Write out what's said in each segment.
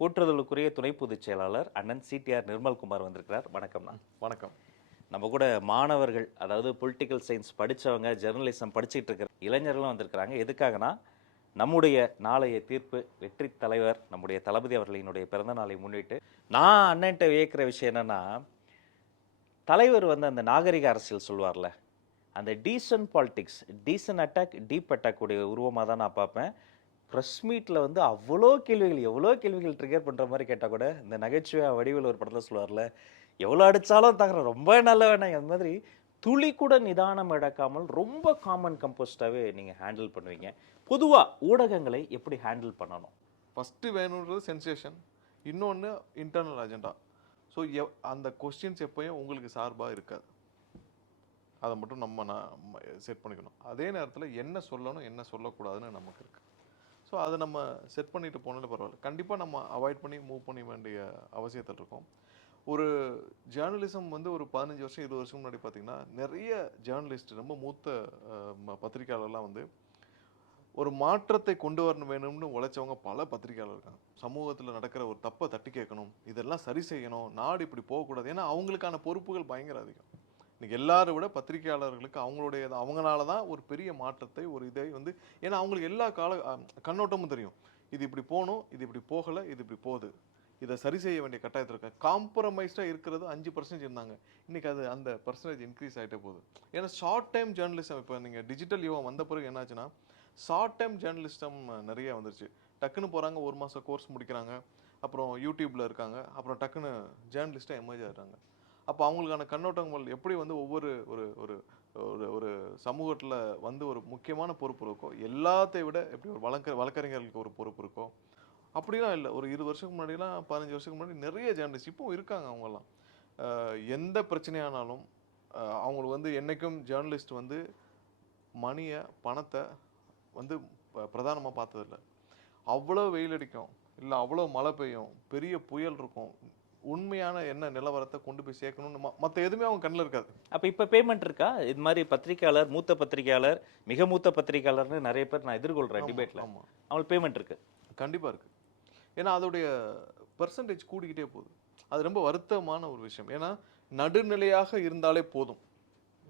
போற்றுதலுக்குரிய துணை பொதுச் செயலாளர் அண்ணன் சிடிஆர் நிர்மல்குமார் வந்திருக்கிறார். வணக்கம்ண்ணா. வணக்கம். நம்ம கூட மாணவர்கள், அதாவது பொலிட்டிக்கல் சயின்ஸ் படித்தவங்க, ஜெர்னலிசம் படிச்சுட்டு இருக்கிற இளைஞர்களும் வந்திருக்கிறாங்க. எதுக்காகனா, நம்முடைய நாளைய தீர்ப்பு வெற்றி தலைவர் நம்முடைய தளபதி அவர்களினுடைய பிறந்த நாளை முன்னிட்டு நான் அண்ணன்ட்ட வியக்கிற விஷயம் என்னன்னா, தலைவர் அந்த நாகரிக அரசியல் சொல்வார்ல, அந்த decent politics, decent attack, deep attack உடைய உருவமாக தான் நான் பார்ப்பேன். ப்ரெஸ் மீட்டில் அவ்வளோ கேள்விகள், எவ்வளோ கேள்விகள் ட்ரிகர் பண்ணுற மாதிரி கேட்டால் கூட, இந்த நகைச்சுவை வடிவில் ஒரு படத்தில் சொல்லுவார்ல, எவ்வளோ அடித்தாலும் தகர ரொம்ப நல்ல வேணாம், அந்த மாதிரி துளி கூட நிதானம் இழக்காமல் ரொம்ப காமன் கம்போஸ்டாகவே நீங்கள் ஹேண்டில் பண்ணுவீங்க. பொதுவாக ஊடகங்களை எப்படி ஹேண்டில் பண்ணணும்? ஃபஸ்ட்டு வேணுன்றது சென்சேஷன், இன்னொன்று இன்டர்னல் அஜெண்டா. ஸோ அந்த கொஸ்டின்ஸ் எப்போயும் உங்களுக்கு சார்பாக இருக்காது. அதை மட்டும் நம்ம செட் பண்ணிக்கணும். அதே நேரத்தில் என்ன சொல்லணும் என்ன சொல்லக்கூடாதுன்னு நமக்கு இருக்குது. ஸோ அதை நம்ம செட் பண்ணிட்டு போனாலே பரவாயில்ல. கண்டிப்பாக நம்ம அவாய்ட் பண்ணி மூவ் பண்ண வேண்டிய அவசியத்தில் இருக்கும். ஒரு ஜேர்னலிசம் ஒரு 15 வருஷம் 20 வருஷம் முன்னாடி பார்த்திங்கன்னா, நிறைய ஜேர்னலிஸ்ட், ரொம்ப மூத்த பத்திரிகையாளர்லாம் ஒரு மாற்றத்தை கொண்டு வரணும் வேணும்னு உழைச்சவங்க பல பத்திரிகையாளர் இருக்காங்க. சமூகத்தில் நடக்கிற ஒரு தப்பை தட்டி கேட்கணும், இதெல்லாம் சரி செய்யணும், நாடு இப்படி போகக்கூடாது. ஏன்னா அவங்களுக்கான பொறுப்புகள் பயங்கர அதிகம். இன்னைக்கு எல்லாரை விட பத்திரிகையாளர்களுக்கு அவங்களால தான் ஒரு பெரிய மாற்றத்தை, ஒரு இதை ஏன்னா அவங்களுக்கு எல்லா கண்ணோட்டமும் தெரியும். இது இப்படி போகணும், இது இப்படி போகலை, இது இப்படி போகுது, இதை சரி செய்ய வேண்டிய கட்டாயத்தில் இருக்க. காம்ப்ரமைஸ்டாக இருக்கிறது 5% இருந்தாங்க. இன்றைக்கி அந்த பர்சன்டேஜ் இன்க்ரீஸ் ஆகிட்டே போகுது. ஏன்னா ஷார்ட் டைம் ஜேர்னலிசம், இப்போ நீங்கள் டிஜிட்டல் யுகம் வந்த பிறகு என்னாச்சுன்னா, ஷார்ட் டைம் ஜேர்னலிஸ்டம் நிறைய வந்துருச்சு. டக்குன்னு போகிறாங்க, 1 மாதம் கோர்ஸ் முடிக்கிறாங்க, அப்புறம் யூடியூப்பில் இருக்காங்க, அப்புறம் டக்குன்னு ஜேர்னலிஸ்ட்டாக எமர்ஜ் ஆகிறாங்க. அப்போ அவங்களுக்கான கண்ணோட்டங்கள் எப்படி ஒவ்வொரு ஒரு ஒரு ஒரு ஒரு சமூகத்தில் ஒரு முக்கியமான பொறுப்பு இருக்கோ, எல்லாத்தையும் விட எப்படி ஒரு வழக்கறிஞர்களுக்கு ஒரு பொறுப்பு இருக்கோ, அப்படிலாம் இல்லை. ஒரு 20 வருஷத்துக்கு முன்னாடிலாம், 15 வருஷத்துக்கு முன்னாடி நிறைய ஜேர்னலிஸ்ட் இப்போவும் இருக்காங்க. அவங்கெல்லாம் எந்த பிரச்சனையானாலும் அவங்களுக்கு என்றைக்கும் ஜேர்னலிஸ்ட் மணியை, பணத்தை பிரதானமாக பார்த்ததில்லை. அவ்வளோ வெயில் அடிக்கும், இல்லை அவ்வளோ மழை பெய்யும், பெரிய புயல் இருக்கும், உண்மையான என்ன நிலவரத்தை கொண்டு போய் சேர்க்கணும்னு மற்ற எதுவுமே அவங்க கண்ணில் இருக்காது. அப்போ இப்போ பேமெண்ட் இருக்கா? இது மாதிரி பத்திரிகையாளர், மூத்த பத்திரிகையாளர், மிக மூத்த பத்திரிகையாளர்னு நிறைய பேர் நான் எதிர்கொள்கிறேன் டிபேட்டில். ஆமாம், அவங்களுக்கு பேமெண்ட் இருக்குது. கண்டிப்பாக இருக்குது. ஏன்னா அதோடைய பெர்சன்டேஜ் கூடிக்கிட்டே போகுது. அது ரொம்ப வருத்தமான ஒரு விஷயம். ஏன்னா நடுநிலையாக இருந்தாலே போதும்.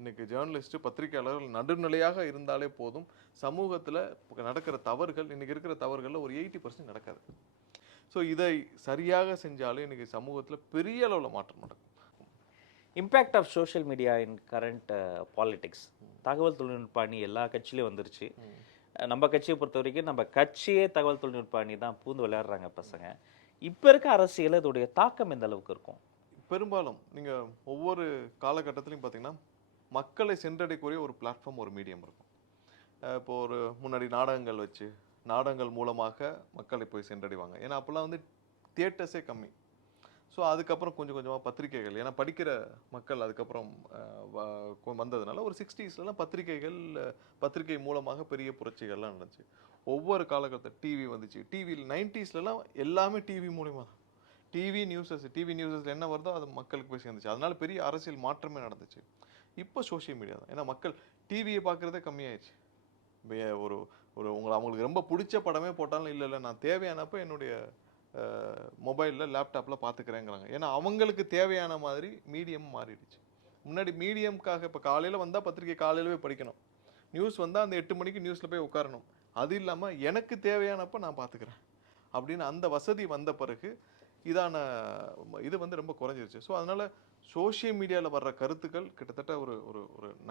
இன்றைக்கி ஜேர்னலிஸ்ட்டு, பத்திரிகையாளர்கள் நடுநிலையாக இருந்தாலே போதும். சமூகத்தில் நடக்கிற தவறுகள், இன்றைக்கி இருக்கிற தவறுகளில் ஒரு 80% நடக்காது. ஸோ இதை சரியாக செஞ்சாலே இன்றைக்கி சமூகத்தில் பெரிய அளவில் மாற்றம் நடக்கும். Impact of social media in current politics. தகவல் தொழில்நுட்ப அணி எல்லா கட்சியிலையும் வந்துருச்சு. நம்ம கட்சியை பொறுத்த வரைக்கும் நம்ம கட்சியே தகவல் தொழில்நுட்ப அணி தான் பூந்து விளையாடுறாங்க பசங்க. இப்போ இருக்க அரசியல் இதோடைய தாக்கம் எந்த அளவுக்கு இருக்கும்? பெரும்பாலும் நீங்கள் ஒவ்வொரு காலகட்டத்திலையும் பார்த்தீங்கன்னா, மக்களை சென்றடையக்கூடிய ஒரு பிளாட்ஃபார்ம், ஒரு மீடியம் இருக்கும். இப்போது முன்னாடி நாடகங்கள் வச்சு, நாடகங்கள் மூலமாக மக்களை போய் சென்றடைவாங்க. ஏன்னா அப்போல்லாம் தியேட்டர்ஸே கம்மி. ஸோ அதுக்கப்புறம் கொஞ்சம் கொஞ்சமாக பத்திரிகைகள், ஏன்னா படிக்கிற மக்கள் அதுக்கப்புறம் வந்ததுனால ஒரு 60ஸ்லாம் பத்திரிகை மூலமாக பெரிய புரட்சிகள்லாம் நடந்துச்சு. ஒவ்வொரு காலகட்டத்தில் டிவி வந்துச்சு. டிவியில் 90ஸ்லாம் எல்லாமே டிவி மூலிமா தான். டிவி நியூஸஸ் என்ன வருதோ அது மக்களுக்கு போய் சேர்ந்துச்சு. அதனால பெரிய அரசியல் மாற்றமே நடந்துச்சு. இப்போ சோஷியல் மீடியா தான். ஏன்னா மக்கள் டிவியை பார்க்குறதே கம்மியாயிடுச்சு. அவங்களுக்கு ரொம்ப பிடிச்ச படமே போட்டாலும் இல்லை நான் தேவையானப்போ என்னுடைய மொபைலில், லேப்டாப்பில் பார்த்துக்கிறேங்கிறாங்க. ஏன்னா அவங்களுக்கு தேவையான மாதிரி மீடியம் மாறிடுச்சு. முன்னாடி மீடியம்காக இப்போ காலையில் வந்தால் பத்திரிகை காலையிலவே படிக்கணும், நியூஸ் வந்தால் அந்த 8 மணிக்கு நியூஸில் போய் உட்காரணும். அது இல்லாமல் எனக்கு தேவையானப்போ நான் பார்த்துக்கிறேன் அப்படின்னு அந்த வசதி வந்த பிறகு இது ரொம்ப குறைஞ்சிருச்சு. ஸோ அதனால் சோஷியல் மீடியாவில் வர்ற கருத்துக்கள் கிட்டத்தட்ட ஒரு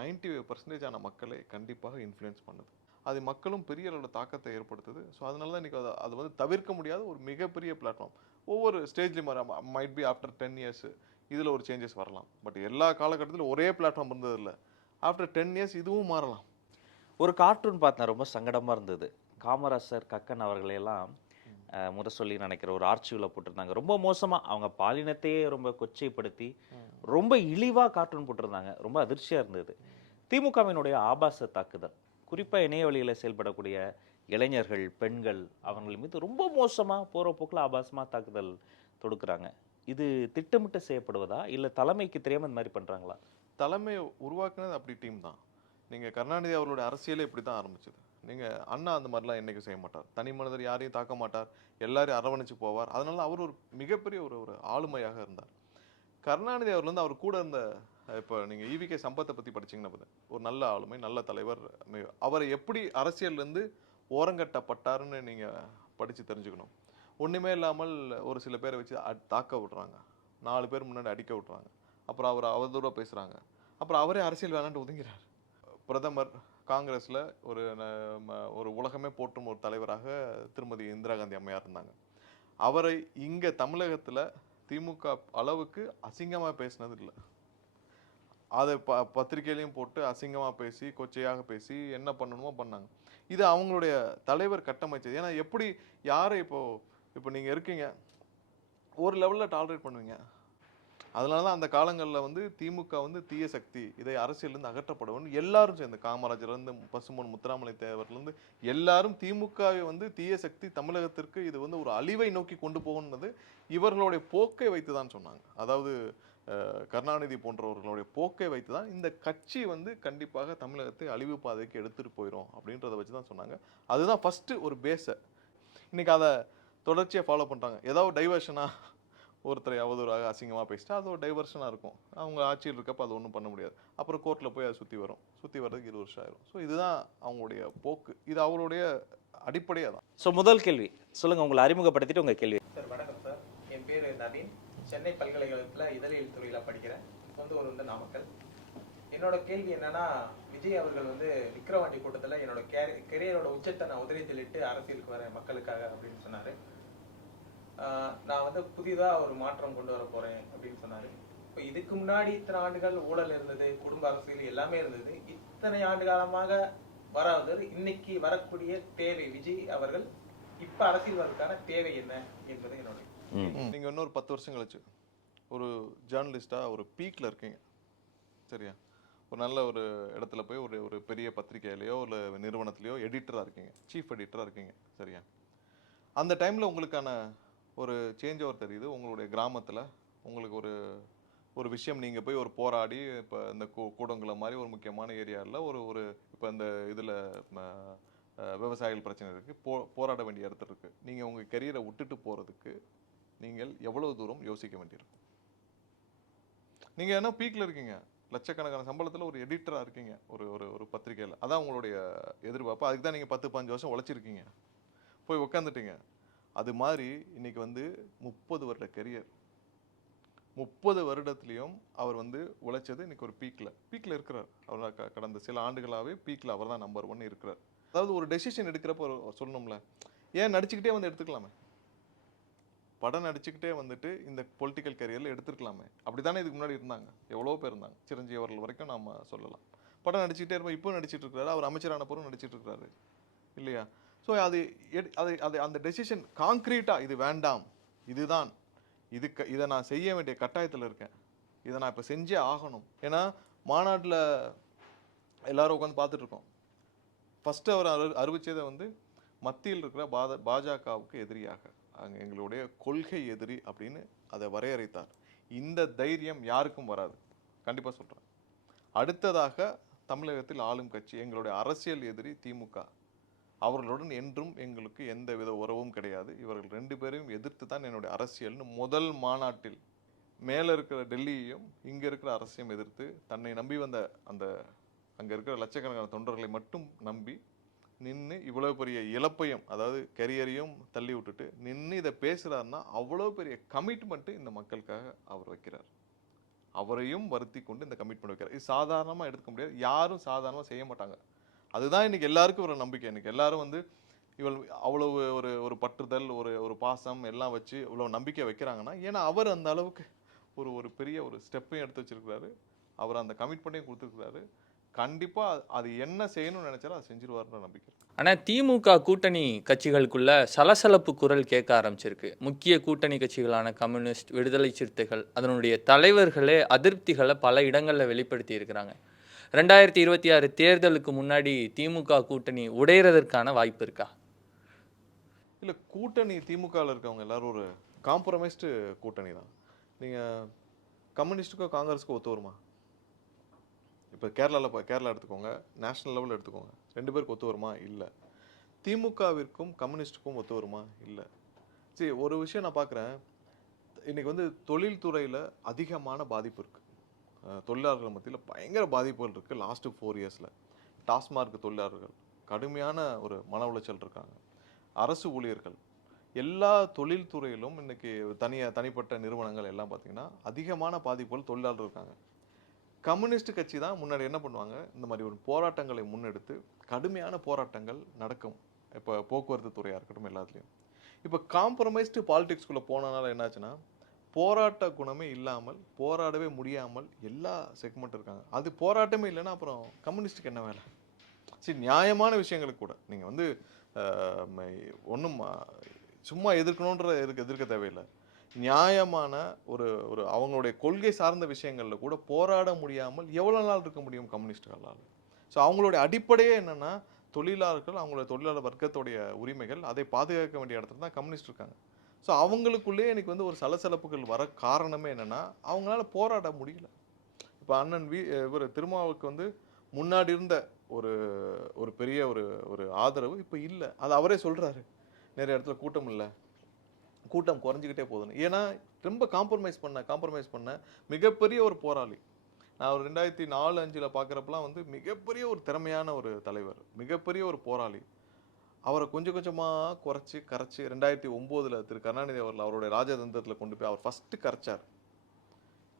95% மக்களை கண்டிப்பாக இன்ஃப்ளூயன்ஸ் பண்ணுது. அது மக்களும் பெரிய அளவில் தாக்கத்தை ஏற்படுத்துது. ஸோ அதனால தான் இன்றைக்கி அது தவிர்க்க முடியாத ஒரு மிகப்பெரிய பிளாட்ஃபார்ம். ஒவ்வொரு ஸ்டேஜ்லேயும் மைட் பி ஆஃப்டர் 10 இயர்ஸ் இதில் ஒரு சேஞ்சஸ் வரலாம். பட் எல்லா காலகட்டத்திலும் ஒரே பிளாட்ஃபார்ம் இருந்ததில்லை. ஆஃப்டர் 10 இயர்ஸ் இதுவும் மாறலாம். ஒரு கார்ட்டூன் பார்த்தேன், ரொம்ப சங்கடமாக இருந்தது. காமராசர், கக்கன் அவர்களையெல்லாம் முரசொல்லி நினைக்கிற ஒரு ஆர்ச்சிவில் போட்டிருந்தாங்க. ரொம்ப மோசமாக அவங்க பாலினத்தையே ரொம்ப கொச்சைப்படுத்தி ரொம்ப இழிவாக கார்ட்டூன் போட்டிருந்தாங்க. ரொம்ப அதிர்ச்சியாக இருந்தது. திமுகவினுடைய ஆபாச தாக்குதல், குறிப்பாக இணைய வழியில் செயல்படக்கூடிய இளைஞர்கள், பெண்கள், அவங்கள் மீது ரொம்ப மோசமாக போகிற போக்கில் ஆபாசமாக தாக்குதல் தொடுக்கிறாங்க. இது திட்டமிட்டு செய்யப்படுவதா, இல்லை தலைமைக்கு தெரியாமல் இந்த மாதிரி பண்ணுறாங்களா? தலைமை உருவாக்குனது அப்படி டீம் தான். நீங்கள் கருணாநிதி அவர்களுடைய அரசியலே இப்படி தான் ஆரம்பிச்சது. நீங்கள் அண்ணா அந்த மாதிரிலாம் என்றைக்கும் செய்ய மாட்டார். தனி மனிதர் யாரையும் தாக்க மாட்டார், எல்லாரையும் அரவணைச்சு போவார். அதனால அவர் ஒரு மிகப்பெரிய ஒரு ஒரு ஆளுமையாக இருந்தார். கருணாநிதி அவர்கள் வந்து அவர் கூட இருந்த இப்போ நீங்கள் ஈவிகே சம்பத்தை பற்றி படிச்சீங்கன்னா ஒரு நல்ல ஆளுமை, நல்ல தலைவர். அவரை எப்படி அரசியல்லேருந்து ஓரங்கட்டப்பட்டாருன்னு நீங்கள் படித்து தெரிஞ்சுக்கணும். ஒன்றுமே இல்லாமல் ஒரு சில பேரை வச்சு தாக்க விட்றாங்க, 4 பேர் முன்னாடி அடிக்க விட்றாங்க, அப்புறம் அவர் அவதூறாக பேசுகிறாங்க, அப்புறம் அவரே அரசியல் வேணான்ட்டு ஒதுங்கிறார். பிரதமர் காங்கிரஸில் ஒரு உலகமே போற்றும் ஒரு தலைவராக திருமதி இந்திரா காந்தி அம்மையார் இருந்தாங்க. அவரை இங்கே தமிழகத்தில் திமுக அளவுக்கு அசிங்கமாக பேசினது இல்லை. அதை பத்திரிகையிலையும் போட்டு அசிங்கமாக பேசி, கொச்சையாக பேசி, என்ன பண்ணணுமோ பண்ணாங்க. இது அவங்களுடைய தலைவர் கட்டமைச்சது. ஏன்னா எப்படி யாரை இப்போ நீங்கள் இருக்கீங்க, ஒரு லெவலில் டாலரேட் பண்ணுவீங்க. அதனால தான் அந்த காலங்களில் வந்து திமுக வந்து தீய சக்தி, இதை அரசியலேருந்து அகற்றப்படணும் எல்லாரும் சேர்ந்து, காமராஜர்லேருந்து பசும்பொன் முத்துராமலை தேவர்லேருந்து எல்லாரும் திமுகவை வந்து தீய சக்தி, தமிழகத்திற்கு இது வந்து ஒரு அழிவை நோக்கி கொண்டு போகணுன்னது இவர்களுடைய போக்கை வைத்து தான் சொன்னாங்க. அதாவது கருணாநிதி போன்றவர்களுடைய போக்கை வைத்து தான் இந்த கட்சி வந்து கண்டிப்பாக தமிழகத்தை அழிவு பாதைக்கு எடுத்துகிட்டு போயிடும் அப்படின்றத வச்சு தான் சொன்னாங்க. அதுதான் ஃபஸ்ட்டு ஒரு பேஸை. இன்றைக்கி அதை தொடர்ச்சியாக ஃபாலோ பண்ணுறாங்க. ஏதாவது டைவர்ஷனாக ஒருத்தரை அவதூறாக அசிங்கமாக பேசிட்டா அது ஒரு டைவர்ஷனாக இருக்கும். அவங்க ஆட்சியில் இருக்கப்போ அது ஒன்றும் பண்ண முடியாது. அப்புறம் கோர்ட்டில் போய் அது சுற்றி வர்றதுக்கு 20 வருஷம் ஆயிரும். ஸோ இதுதான் அவங்களுடைய போக்கு. இது அவருடைய அடிப்படையாக தான். ஸோ முதல் கேள்வி சொல்லுங்கள், உங்களை அறிமுகப்படுத்திட்டு உங்கள் கேள்வி. சார் வணக்கம் சார், என் பேர் நவீன். சென்னை பல்கலைக்கழகத்தில் இதழியல் துறையில் படிக்கிறேன். சொந்த ஊர் வந்து நாமக்கல். என்னோட கேள்வி என்னன்னா, விஜய் அவர்கள் வந்து விக்கிரவாண்டி கூட்டத்தில் என்னோட கெரியரோட உச்சத்தை நான் உதறி தள்ளிட்டு அரசியலுக்கு வரேன் மக்களுக்காக அப்படின்னு சொன்னார். நான் வந்து புதிதாக ஒரு மாற்றம் கொண்டு வர போகிறேன் அப்படின்னு சொன்னார். இப்போ இதுக்கு முன்னாடி இத்தனை ஆண்டுகள் ஊழல் இருந்தது, குடும்ப அரசியல் எல்லாமே இருந்தது. இத்தனை ஆண்டு காலமாக வராதவர் இன்னைக்கு வரக்கூடிய தேவை, விஜய் அவர்கள் இப்போ அரசியல் வரதுக்கான தேவை என்ன என்பது என்னோட. நீங்கள் இன்னொரு 10 வருஷம் கழிச்சு ஒரு ஜேர்னலிஸ்டாக ஒரு பீக்கில் இருக்கீங்க, சரியா? ஒரு நல்ல ஒரு இடத்துல போய் ஒரு பெரிய பத்திரிகையிலையோ ஒரு நிறுவனத்துலையோ எடிட்டராக இருக்கீங்க, சீஃப் எடிட்டராக இருக்கீங்க, சரியா? அந்த டைமில் உங்களுக்கான ஒரு சேஞ்ச் ஓவர் தெரியுது. உங்களுடைய கிராமத்தில் உங்களுக்கு ஒரு விஷயம், நீங்கள் போய் ஒரு போராடி, இப்போ இந்த கூடங்குளம் மாதிரி ஒரு முக்கியமான ஏரியாவில் ஒரு இப்போ இந்த இதில் விவசாயிகள் பிரச்சனை இருக்குது, போராட வேண்டிய இடத்துல இருக்குது. நீங்கள் உங்கள் கெரியரை விட்டுட்டு போகிறதுக்கு நீங்கள் எவ்வளோ தூரம் யோசிக்க வேண்டியிருக்கும்? நீங்கள் என்ன பீக்கில் இருக்கீங்க, லட்சக்கணக்கான சம்பளத்தில் ஒரு எடிட்டராக இருக்கீங்க ஒரு பத்திரிகையில். அதான் உங்களுடைய எதிர்பார்ப்பு. அதுக்கு தான் நீங்கள் 10-15 வருஷம் உழைச்சிருக்கீங்க, போய் உட்காந்துட்டீங்க. அது மாதிரி இன்னைக்கு வந்து 30 வருட கெரியர், 30 வருடத்துலேயும் அவர் வந்து உழைச்சது இன்னைக்கு ஒரு பீக்கில் இருக்கிறார். அவர் கடந்த சில ஆண்டுகளாகவே பீக்கில் அவர் தான் நம்பர் 1 இருக்கிறார். அதாவது ஒரு டெசிஷன் எடுக்கிறப்ப சொல்லணும்ல, ஏன் நடிச்சுக்கிட்டே வந்து எடுத்துக்கலாமே, படம் நடிச்சுக்கிட்டே வந்துட்டு இந்த பொலிட்டிக்கல் கரியரில் எடுத்துருக்கலாமே. அப்படி தானே இதுக்கு முன்னாடி இருந்தாங்க, எவ்வளோ பேர் இருந்தாங்க. சிரஞ்சீவி அவர்கள் வரைக்கும் நம்ம சொல்லலாம். படம் நடிச்சுக்கிட்டே இருப்போம். இப்போ நடிச்சிட்டு இருக்கிறாரு, அவர் அமைச்சரான பிறகு நடிச்சிட்டு இருக்கிறாரு, இல்லையா? ஸோ அது அந்த டெசிஷன் கான்க்ரீட்டாக இது வேண்டாம், இதுதான், இதை நான் செய்ய வேண்டிய கட்டாயத்தில் இருக்கேன், இதை நான் இப்போ செஞ்சே ஆகணும். ஏன்னா மாநாட்டில் எல்லாரும் உட்காந்து பார்த்துட்ருக்கோம். ஃபஸ்ட்டு அவர் அறிவிச்சதை வந்து மத்தியில் இருக்கிற பாஜகவுக்கு எதிரியாக, அங்கே எங்களுடைய கொள்கை எதிரி அப்படின்னு அதை வரையறைத்தார். இந்த தைரியம் யாருக்கும் வராது, கண்டிப்பாக சொல்கிறேன். அடுத்ததாக தமிழகத்தில் ஆளும் கட்சி, எங்களுடைய அரசியல் எதிரி திமுக, அவர்களுடன் என்றும் எங்களுக்கு எந்த வித உறவும் கிடையாது. இவர்கள் 2 பேரையும் எதிர்த்து தான் என்னுடைய அரசியல்னு முதல் மாநாட்டில் மேலே இருக்கிற டெல்லியையும் இங்கே இருக்கிற அரசியலும் எதிர்த்து, தன்னை நம்பி வந்த அந்த அங்கே இருக்கிற லட்சக்கணக்கான தொண்டர்களை மட்டும் நம்பி நின்று இவ்வளோ பெரிய இழப்பையும், அதாவது கெரியரையும் தள்ளி விட்டுட்டு நின்று இதை பேசுகிறாருன்னா அவ்வளோ பெரிய கமிட்மெண்ட்டு இந்த மக்களுக்காக அவர் வைக்கிறார். அவரையும் வருத்தி கொண்டு இந்த கமிட்மெண்ட் வைக்கிறார். இது சாதாரணமாக எடுத்துக்க முடியாது, யாரும் சாதாரணமாக செய்ய மாட்டாங்க. அதுதான் இன்னைக்கு எல்லாருக்கும் ஒரு நம்பிக்கை. இன்னைக்கு எல்லாரும் வந்து அவ்வளவு ஒரு பற்றுதல், ஒரு பாசம் எல்லாம் வச்சு இவ்வளோ நம்பிக்கை வைக்கிறாங்கன்னா, ஏன்னா அவர் அந்த அளவுக்கு ஒரு பெரிய ஒரு ஸ்டெப்பையும் எடுத்து வச்சிருக்கிறாரு, அவர் அந்த கமிட்மெண்ட்டையும் கொடுத்துருக்கிறாரு. கண்டிப்பாக அது என்ன செய்யணும்னு நினைச்சாலும் அதை செஞ்சிருவாருன்ற நம்பிக்கை. ஆனால் திமுக கூட்டணி கட்சிகளுக்குள்ள சலசலப்பு குரல் கேட்க ஆரம்பிச்சிருக்கு. முக்கிய கூட்டணி கட்சிகளான கம்யூனிஸ்ட், விடுதலை சிறுத்தைகள், அதனுடைய தலைவர்களே அதிருப்திகளை பல இடங்களில் வெளிப்படுத்தி இருக்கிறாங்க. 2026 தேர்தலுக்கு முன்னாடி திமுக கூட்டணி உடையிறதற்கான வாய்ப்பு இருக்கா? இல்லை, கூட்டணி திமுகவில் இருக்கவங்க எல்லாரும் ஒரு காம்ப்ரமைஸ்டு கூட்டணி தான். நீங்கள் கம்யூனிஸ்ட்டுக்கோ காங்கிரஸுக்கோ ஒத்து வருமா? இப்போ கேரளா எடுத்துக்கோங்க, நேஷனல் லெவலில் எடுத்துக்கோங்க, 2 பேருக்கு ஒத்து வருமா? இல்லை. திமுகவிற்கும் கம்யூனிஸ்டுக்கும் ஒத்து வருமா? இல்லை. சரி, ஒரு விஷயம் நான் பார்க்குறேன், இன்னைக்கு வந்து தொழில்துறையில் அதிகமான பாதிப்பு இருக்குது. தொழிலாளர்கள் மத்தியில் பயங்கர பாதிப்புகள் இருக்குது லாஸ்ட்டு 4 இயர்ஸில். டாஸ்மார்க் தொழிலாளர்கள் கடுமையான ஒரு மன உளைச்சல் இருக்காங்க. அரசு ஊழியர்கள், எல்லா தொழில்துறையிலும் இன்னைக்கு தனிப்பட்ட நிறுவனங்கள் எல்லாம் பார்த்தீங்கன்னா அதிகமான பாதிப்புகள் தொழிலாளர்கள் இருக்காங்க. கம்யூனிஸ்ட் கட்சி தான் முன்னாடி என்ன பண்ணுவாங்க, இந்த மாதிரி ஒரு போராட்டங்களை முன்னெடுத்து கடுமையான போராட்டங்கள் நடக்கும். இப்போ போக்குவரத்து துறையாக இருக்கட்டும், எல்லாத்துலேயும். இப்போ காம்ப்ரமைஸ்டு பாலிடிக்ஸ்குள்ளே போனனால என்னாச்சுன்னா, போராட்ட குணமே இல்லாமல், போராடவே முடியாமல் எல்லா செக்மெண்ட் இருக்காங்க. அது போராட்டமே இல்லைன்னா அப்புறம் கம்யூனிஸ்ட்டுக்கு என்ன வேலை? சரி, நியாயமான விஷயங்களுக்கு கூட நீங்கள் வந்து ஒன்றும் சும்மா எதிர்க்க தேவையில்லை. நியாயமான ஒரு ஒரு அவங்களுடைய கொள்கை சார்ந்த விஷயங்களில் கூட போராட முடியாமல் எவ்வளோ நாள் இருக்க முடியும் கம்யூனிஸ்டுகளால்? ஸோ அவங்களுடைய அடிப்படையே என்னென்னா, தொழிலாளர்கள், அவங்களோட தொழிலாளர் வர்க்கத்துடைய உரிமைகள், அதை பாதுகாக்க வேண்டிய இடத்துல தான் கம்யூனிஸ்ட் இருக்காங்க. ஸோ அவங்களுக்குள்ளேயே எனக்கு வந்து ஒரு சலசலப்புகள் வர காரணமே என்னென்னா, அவங்களால போராட முடியல. இப்போ அண்ணன் இவர் திருமாவுக்கு வந்து முன்னாடி இருந்த ஒரு ஒரு பெரிய ஒரு ஒரு ஆதரவு இப்போ இல்லை. அது அவரே சொல்கிறாரு, நிறைய இடத்துல கூட்டம் இல்லை, கூட்டம் குறைஞ்சிக்கிட்டே போகுதுன்னு. ஏன்னா ரொம்ப காம்ப்ரமைஸ் பண்ண மிகப்பெரிய ஒரு போராளி. நான் ஒரு 2004-05 பார்க்குறப்பெல்லாம் வந்து மிகப்பெரிய ஒரு திறமையான ஒரு தலைவர், மிகப்பெரிய ஒரு போராளி. அவரை கொஞ்சம் கொஞ்சமாக கரைச்சி 2009 திரு கருணாநிதி அவர்கள் அவருடைய ராஜதந்திரத்தில் கொண்டு போய் அவர் ஃபஸ்ட்டு கரைச்சார்.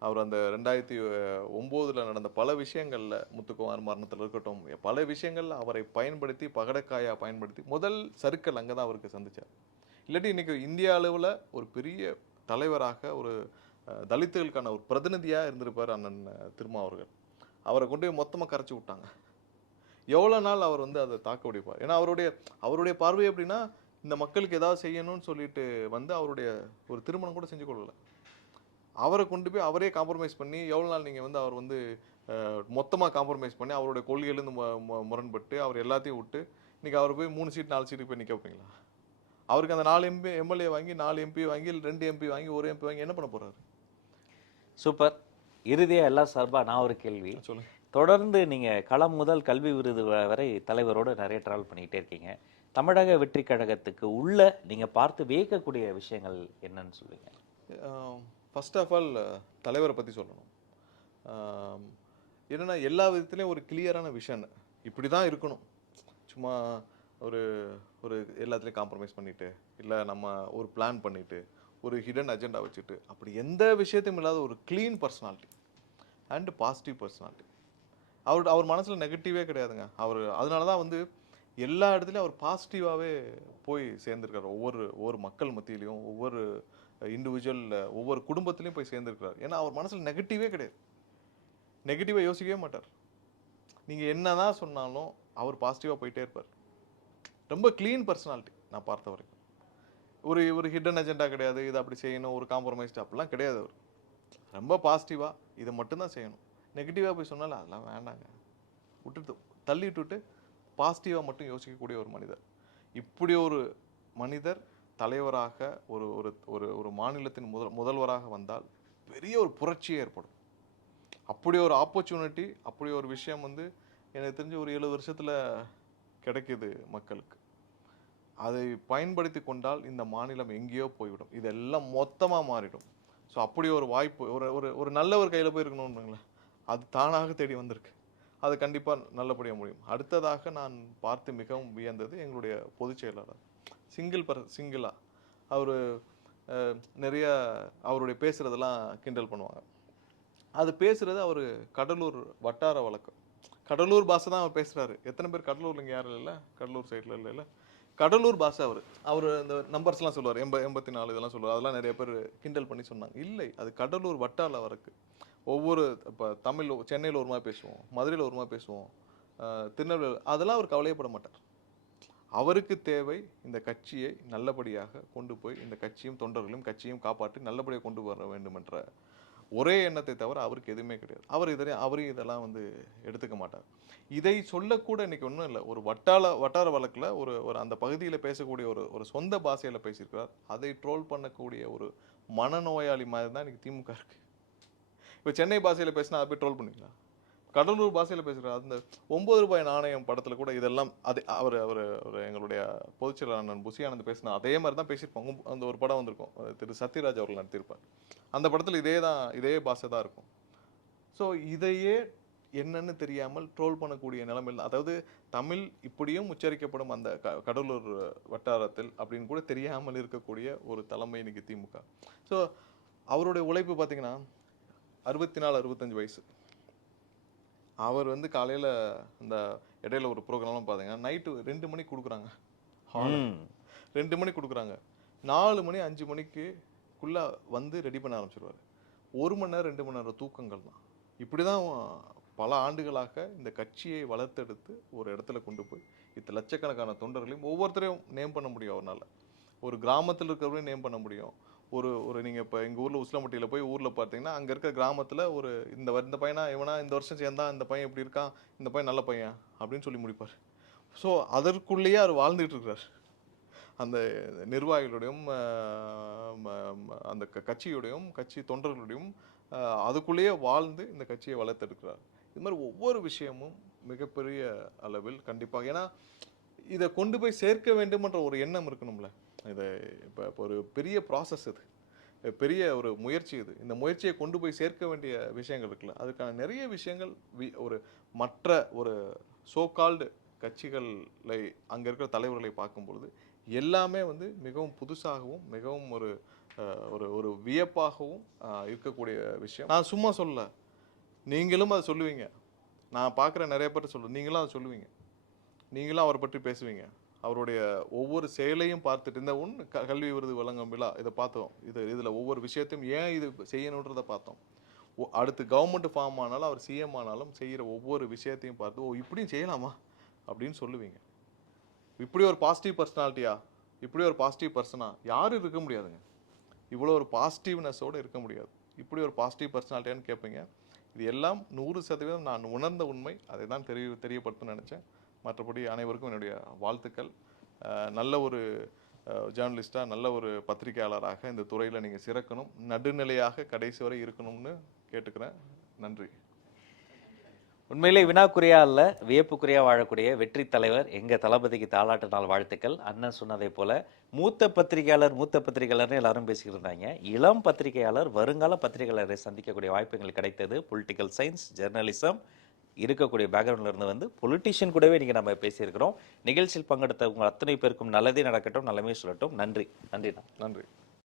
அவர் அந்த 2009 நடந்த பல விஷயங்களில், முத்துக்குமார் மரணத்தில் இருக்கட்டும், பல விஷயங்களில் அவரை பயன்படுத்தி, பகடக்காயாக பயன்படுத்தி முதல் சறுக்கல் அங்கே தான் அவருக்கு சந்திச்சார். இல்லாட்டி இன்றைக்கி இந்திய அளவில் ஒரு பெரிய தலைவராக, ஒரு தலித்துகளுக்கான ஒரு பிரதிநிதியாக இருந்திருப்பார் அண்ணன் திருமா அவர்கள். அவரை கொண்டு போய் மொத்தமாக கரைச்சி விட்டாங்க. எவ்வளோ நாள் அவர் வந்து அதை தாக்க முடிப்பார்? ஏன்னா அவருடைய பார்வை எப்படின்னா, இந்த மக்களுக்கு ஏதாவது செய்யணும்னு சொல்லிட்டு வந்து அவருடைய ஒரு திருமணம் கூட செஞ்சு கொள்ளலை. அவரை கொண்டு போய் அவரே காம்ப்ரமைஸ் பண்ணி எவ்வளோ நாள் நீங்கள் வந்து அவர் வந்து மொத்தமாக காம்ப்ரமைஸ் பண்ணி அவருடைய கொள்கையிலேருந்து முரண்பட்டு அவர் எல்லாத்தையும் விட்டு இன்றைக்கி அவர் போய் 3 சீட் 4 சீட்டுக்கு போய் நிற்க வைப்பீங்களா? அவருக்கு அந்த 4 எம்எல்ஏ வாங்கி, 4 எம்பி வாங்கி, 2 எம்பி வாங்கி, 1 எம்பி வாங்கி என்ன பண்ண போகிறாரு? சூப்பர். இறுதியாக எல்லாம் சார்பாக நான் ஒரு கேள்வி. சொல்லுங்க. தொடர்ந்து நீங்கள் களம் முதல் கல்வி விருது வரை தலைவரோடு நிறைய ட்ராவல் பண்ணிக்கிட்டே இருக்கீங்க. தமிழக வெற்றி கழகத்துக்கு உள்ள நீங்கள் பார்த்து வியக்கக்கூடிய விஷயங்கள் என்னன்னு சொல்லுங்க. ஃபர்ஸ்ட் ஆஃப் ஆல் தலைவரை பற்றி சொல்லணும். என்னென்னா, எல்லா விதத்துலேயும் ஒரு கிளியரான விஷன், இப்படி தான் இருக்கணும். சும்மா ஒரு ஒரு எல்லாத்துலேயும் காம்ப்ரமைஸ் பண்ணிவிட்டு, இல்லை நம்ம ஒரு பிளான் பண்ணிவிட்டு, ஒரு ஹிடன் அஜெண்டா வச்சுட்டு, அப்படி எந்த விஷயத்தையும் இல்லாத ஒரு clean personality and positive personality. அவர் மனசில் நெகட்டிவே கிடையாதுங்க. அதனால தான் வந்து எல்லா இடத்துலையும் அவர் பாசிட்டிவாகவே போய் சேர்ந்துருக்காரு. ஒவ்வொரு மக்கள் மத்தியிலையும், ஒவ்வொரு இண்டிவிஜுவல், ஒவ்வொரு குடும்பத்திலையும் போய் சேர்ந்துருக்கிறார். ஏன்னா அவர் மனசில் நெகட்டிவே கிடையாது. நெகட்டிவாக யோசிக்கவே மாட்டார். நீங்கள் என்ன தான் சொன்னாலும் அவர் பாசிட்டிவாக போயிட்டே இருப்பார். ரொம்ப க்ளீன் பர்சனாலிட்டி நான் பார்த்த வரைக்கும். ஒரு ஹிடன் அஜெண்டா கிடையாது, இதை அப்படி செய்யணும், ஒரு காம்ப்ரமைஸ்டு அப்படிலாம் கிடையாது. அவர் ரொம்ப பாசிட்டிவாக இதை மட்டும்தான் செய்யணும். நெகட்டிவாக போய் சொன்னாலும் அதெல்லாம் வேண்டாங்க, தள்ளி விட்டுட்டு பாசிட்டிவாக மட்டும் யோசிக்கக்கூடிய ஒரு மனிதர். இப்படி ஒரு மனிதர் தலைவராக ஒரு ஒரு மாநிலத்தின் முதல்வராக வந்தால் பெரிய ஒரு புரட்சியே ஏற்படும். அப்படி ஒரு ஆப்பர்ச்சுனிட்டி, அப்படி ஒரு விஷயம் வந்து எனக்கு தெரிஞ்சு ஒரு 7 வருஷத்தில் கிடைக்குது மக்களுக்கு. அதை பயன்படுத்தி கொண்டால் இந்த மாநிலம் எங்கேயோ போய்விடும், இதெல்லாம் மொத்தமாக மாறிடும். ஸோ அப்படி ஒரு வாய்ப்பு ஒரு நல்லவர் கையில் போய் இருக்கணும்னுங்களேன், அது தானாக தேடி வந்திருக்கு. அது கண்டிப்பாக நல்லபடியாக முடியும். அடுத்ததாக நான் பார்த்து மிகவும் வியந்தது எங்களுடைய பொதுச் செயலாளர். சிங்கிளாக அவர் நிறைய அவருடைய பேசுகிறதெல்லாம் கிண்டல் பண்ணுவாங்க. அது பேசுகிறது அவர் கடலூர் வட்டார வழக்கம், கடலூர் பாஷை தான் அவர் பேசுகிறாரு. எத்தனை பேர் கடலூரில் இங்கே யாரும் இல்லை, கடலூர் சைடில் இல்லை, கடலூர் பாஷை. அவர் இந்த நம்பர்ஸ்லாம் சொல்லுவார், 84 இதெல்லாம் சொல்லுவார். அதெல்லாம் நிறைய பேர் கிண்டல் பண்ணி சொன்னாங்க. இல்லை, அது கடலூர் வட்டார வழக்கு. இப்போ தமிழ் சென்னையில் ஒரு மாதிரி பேசுவோம், மதுரையில் ஒரு மாதிரி பேசுவோம், திருநெல்வேலி, அதெல்லாம் அவர் கவலையப்பட மாட்டார். அவருக்கு தேவை இந்த கட்சியை நல்லபடியாக கொண்டு போய், இந்த கட்சியும் தொண்டர்களையும் கட்சியும் காப்பாற்றி நல்லபடியாக கொண்டு வர வேண்டும் என்ற ஒரே எண்ணத்தை தவிர அவருக்கு எதுவுமே கிடையாது. அவரையும் இதெல்லாம் வந்து எடுத்துக்க மாட்டார். இதை சொல்லக்கூட இன்னைக்கு ஒன்றும் இல்லை, ஒரு வட்டார வழக்கில் ஒரு அந்த பகுதியில் பேசக்கூடிய ஒரு சொந்த பாஷையில் பேசியிருக்கிறார். அதை ட்ரோல் பண்ணக்கூடிய ஒரு மனநோயாளி மாதிரி தான் இன்னைக்கு திமுக இருக்கு. இப்போ சென்னை பாஷையில் பேசினா அதை போய் ட்ரோல் பண்ணிக்கலாம், கடலூர் பாஷையில் பேசுகிறார். அந்த 9 ரூபாய் நாணயம் படத்தில் கூட இதெல்லாம் அதே அவர் அவர் ஒரு எங்களுடைய பொதுச்செயலாளர் அண்ணன் புசி ஆனந்த் பேசினா அதே மாதிரி தான் பேசியிருப்பாங்க. அந்த ஒரு படம் வந்திருக்கும், திரு சத்யராஜ் அவர்கள் நடத்தியிருப்பார். அந்த படத்தில் இதே பாஷை தான் இருக்கும். ஸோ இதையே என்னன்னு தெரியாமல் ட்ரோல் பண்ணக்கூடிய நிலைமையில், அதாவது தமிழ் இப்படியும் உச்சரிக்கப்படும் அந்த கடலூர் வட்டாரத்தில் அப்படின்னு கூட தெரியாமல் இருக்கக்கூடிய ஒரு தலைமை இன்னைக்கு திமுக. ஸோ அவருடைய உழைப்பு பார்த்தீங்கன்னா 64-65 வயசு. அவர் வந்து காலையில் இந்த இடையில ஒரு ப்ரோக்ராம்லாம் பார்த்தீங்கன்னா நைட்டு 2 மணிக்கு கொடுக்குறாங்க. 2 மணிக்கு கொடுக்குறாங்க. 4 மணி 5 மணிக்குள்ளே வந்து ரெடி பண்ண ஆரம்பிச்சிருவார். 1 மணி நேரம் 2 மணி நேரம் தூக்கங்கள் தான். இப்படி தான் பல ஆண்டுகளாக இந்த கட்சியை வளர்த்தெடுத்து ஒரு இடத்துல கொண்டு போய் லட்சக்கணக்கான தொண்டர்களையும் ஒவ்வொருத்தரையும் நேம் பண்ண முடியும் அவரால். ஒரு கிராமத்தில் இருக்கிறவரையும் நேம் பண்ண முடியும். ஒரு நீங்கள் இப்போ எங்கள் ஊரில் உசிலம்பட்டியில் போய் ஊரில் பார்த்தீங்கன்னா அங்கே இருக்கிற கிராமத்தில் இந்த பையனா இவனா இந்த வருஷம் சேர்ந்தான், இந்த பையன் இப்படி இருக்கான், இந்த பையன் நல்ல பையன் அப்படின்னு சொல்லி முடிப்பார். ஸோ அதற்குள்ளேயே அவர் வாழ்ந்துகிட்டு இருக்கிறார். அந்த நிர்வாகிகளுடையும் அந்த கட்சியுடையும் கட்சி தொண்டர்களுடையும் அதுக்குள்ளேயே வாழ்ந்து இந்த கட்சியை வளர்த்தெடுக்கிறார். இது மாதிரி ஒவ்வொரு விஷயமும் மிகப்பெரிய அளவில் கண்டிப்பாக, ஏன்னா இதை கொண்டு போய் சேர்க்க வேண்டும்ன்ற ஒரு எண்ணம் இருக்கணும்ல. இதை இப்போ ஒரு பெரிய ப்ராசஸ், இது பெரிய ஒரு முயற்சி. இந்த முயற்சியை கொண்டு போய் சேர்க்க வேண்டிய விஷயங்கள் இருக்குல்ல, அதுக்கான நிறைய விஷயங்கள் ஒரு மற்ற ஒரு சோகால்டு கட்சிகளை அங்கே இருக்கிற தலைவர்களை பார்க்கும் பொழுது எல்லாமே வந்து மிகவும் புதுசாகவும் மிகவும் ஒரு ஒரு வியப்பாகவும் இருக்கக்கூடிய விஷயம். நான் சும்மா சொல்லல, நீங்களும் அதை சொல்லுவீங்க. நான் பார்க்குற நிறைய பேர் நீங்களும் அதை சொல்லுவீங்க. நீங்களும் அவரை பற்றி பேசுவீங்க. அவருடைய ஒவ்வொரு செயலையும் பார்த்துட்டு இந்த கல்வி விருது வழங்கும் விழா இதை பார்த்தோம். இதில் ஒவ்வொரு விஷயத்தையும் ஏன் இது செய்யணுன்றதை பார்த்தோம். அடுத்து கவர்மெண்ட் ஃபார்ம் ஆனாலும் அவர் சிஎம் ஆனாலும் செய்கிற ஒவ்வொரு விஷயத்தையும் பார்த்து இப்படியும் செய்யலாமா அப்படின்னு சொல்லுவீங்க. இப்படி ஒரு பாசிட்டிவ் பர்சனாலிட்டியா, இப்படி ஒரு பாசிட்டிவ் பர்சனா யாரும் இருக்க முடியாதுங்க. இவ்வளோ ஒரு பாசிட்டிவ்னஸோடு இருக்க முடியாது. இப்படி ஒரு பாசிட்டிவ் பர்சனாலிட்டியான்னு கேட்பீங்க. இது எல்லாம் 100% நான் உணர்ந்த உண்மை. அதை தான் தெரியப்படுத்த நினச்சேன். மற்றபடி அனைவருக்கும் என்னுடைய வாழ்த்துக்கள். நல்ல ஒரு ஜேர்னலிஸ்டாக, நல்ல ஒரு பத்திரிகையாளராக இந்த துறையில் நீங்கள் சிறக்கணும், நடுநிலையாக கடைசி வரை இருக்கணும்னு கேட்டுக்கிறேன். நன்றி. உண்மையிலே வினாக்குறியா அல்ல, வியப்புக்குறியா வாழக்கூடிய வெற்றி தலைவர் எங்கள் தளபதிக்கு தாலாட்டு நாள் வாழ்த்துக்கள். அண்ணன் சொன்னதை போல மூத்த பத்திரிகையாளர்னு எல்லாரும் பேசிக்கிட்டு இருந்தாங்க. இளம் பத்திரிகையாளர், வருங்கால பத்திரிகையாளரை சந்திக்கக்கூடிய வாய்ப்புகள் கிடைத்தது. பொலிட்டிக்கல் சயின்ஸ், ஜெர்னலிசம் இருக்கக்கூடிய பேக்ரவுண்டில் இருந்து வந்து பொலிட்டிஷியன் கூடவே இன்றைக்கி நம்ம பேசியிருக்கிறோம். நிகழ்ச்சியில் பங்கெடுத்த உங்கள் அத்தனை பேருக்கும் நல்லதே நடக்கட்டும், நல்லமே சொல்லட்டும். நன்றி. நன்றி.